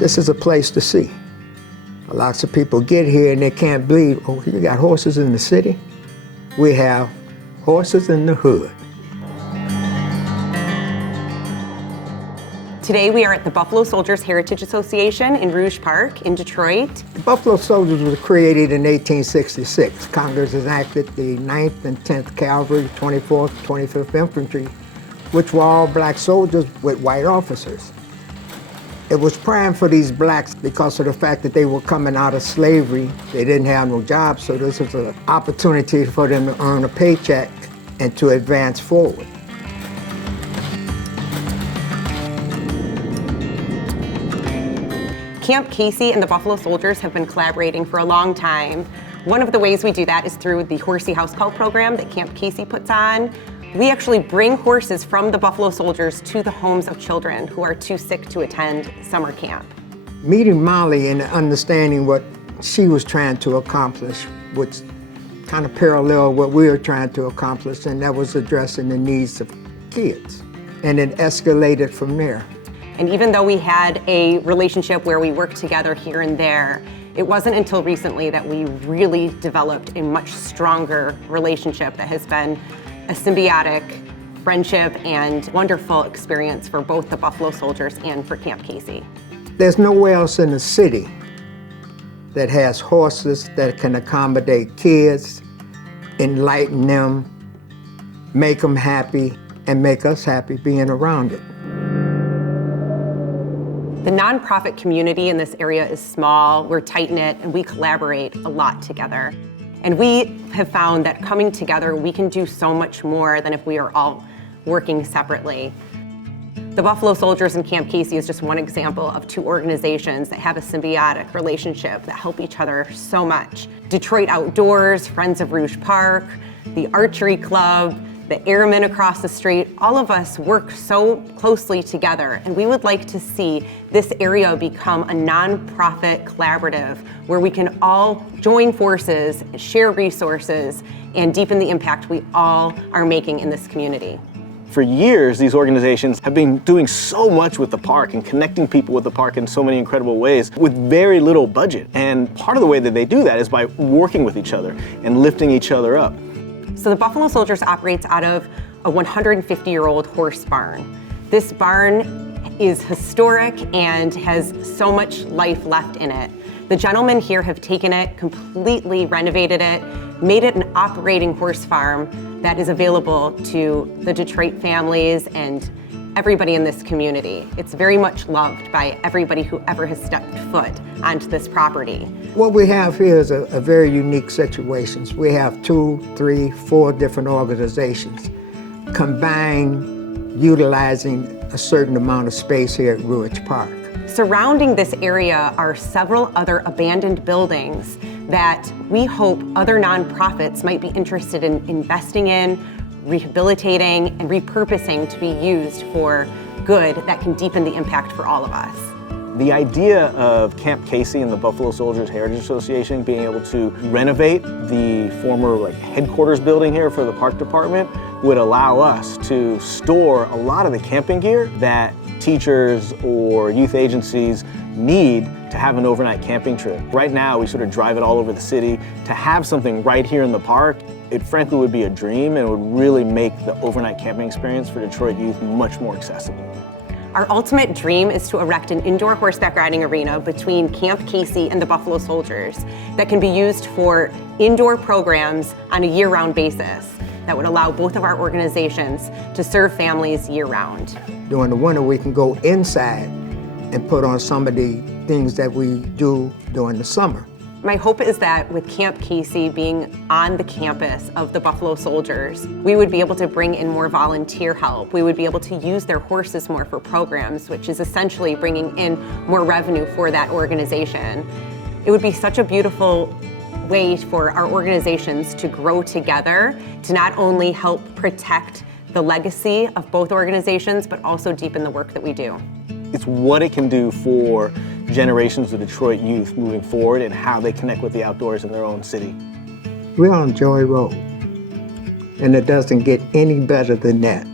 This is a place to see. Lots of people get here and they can't believe, oh, you got horses in the city? We have horses in the hood. Today we are at the Buffalo Soldiers Heritage Association in Rouge Park in Detroit. The Buffalo Soldiers were created in 1866. Congress enacted the 9th and 10th Cavalry, 24th, 25th Infantry, which were all black soldiers with white officers. It was prime for these blacks because of the fact that they were coming out of slavery. They didn't have no jobs, so this was an opportunity for them to earn a paycheck and to advance forward. Camp Casey and the Buffalo Soldiers have been collaborating for a long time. One of the ways we do that is through the Horsey House Call program that Camp Casey puts on. We actually bring horses from the Buffalo Soldiers to the homes of children who are too sick to attend summer camp. Meeting Molly and understanding what she was trying to accomplish, which kind of paralleled what we were trying to accomplish, and that was addressing the needs of kids. And it escalated from there. And even though we had a relationship where we worked together here and there, it wasn't until recently that we really developed a much stronger relationship that has been a symbiotic friendship and wonderful experience for both the Buffalo Soldiers and for Camp Casey. There's nowhere else in the city that has horses that can accommodate kids, enlighten them, make them happy, and make us happy being around it. The nonprofit community in this area is small, we're tight-knit, and we collaborate a lot together. And we have found that coming together, we can do so much more than if we are all working separately. The Buffalo Soldiers and Camp Casey is just one example of two organizations that have a symbiotic relationship that help each other so much. Detroit Outdoors, Friends of Rouge Park, the Archery Club, the Airmen across the street, all of us work so closely together, and we would like to see this area become a nonprofit collaborative where we can all join forces, share resources, and deepen the impact we all are making in this community. For years, these organizations have been doing so much with the park and connecting people with the park in so many incredible ways with very little budget. And part of the way that they do that is by working with each other and lifting each other up. So the Buffalo Soldiers operates out of a 150-year-old horse barn. This barn is historic and has so much life left in it. The gentlemen here have taken it, completely renovated it, made it an operating horse farm that is available to the Detroit families and everybody in this community. It's very much loved by everybody who ever has stepped foot onto this property. What we have here is a very unique situation. We have 2, 3, 4 different organizations combined, utilizing a certain amount of space here at Rouge Park. Surrounding this area are several other abandoned buildings that we hope other nonprofits might be interested in investing in, rehabilitating, and repurposing to be used for good that can deepen the impact for all of us. The idea of Camp Casey and the Buffalo Soldiers Heritage Association being able to renovate the former headquarters building here for the park department would allow us to store a lot of the camping gear that teachers or youth agencies need to have an overnight camping trip. Right now, we sort of drive it all over the city. To have something right here in the park, it frankly would be a dream, and it would really make the overnight camping experience for Detroit youth much more accessible. Our ultimate dream is to erect an indoor horseback riding arena between Camp Casey and the Buffalo Soldiers that can be used for indoor programs on a year-round basis that would allow both of our organizations to serve families year-round. During the winter, we can go inside and put on some of the things that we do during the summer. My hope is that with Camp Casey being on the campus of the Buffalo Soldiers, we would be able to bring in more volunteer help. We would be able to use their horses more for programs, which is essentially bringing in more revenue for that organization. It would be such a beautiful way for our organizations to grow together, to not only help protect the legacy of both organizations, but also deepen the work that we do. It's what it can do for generations of Detroit youth moving forward and how they connect with the outdoors in their own city. We're on Joy Road, and it doesn't get any better than that.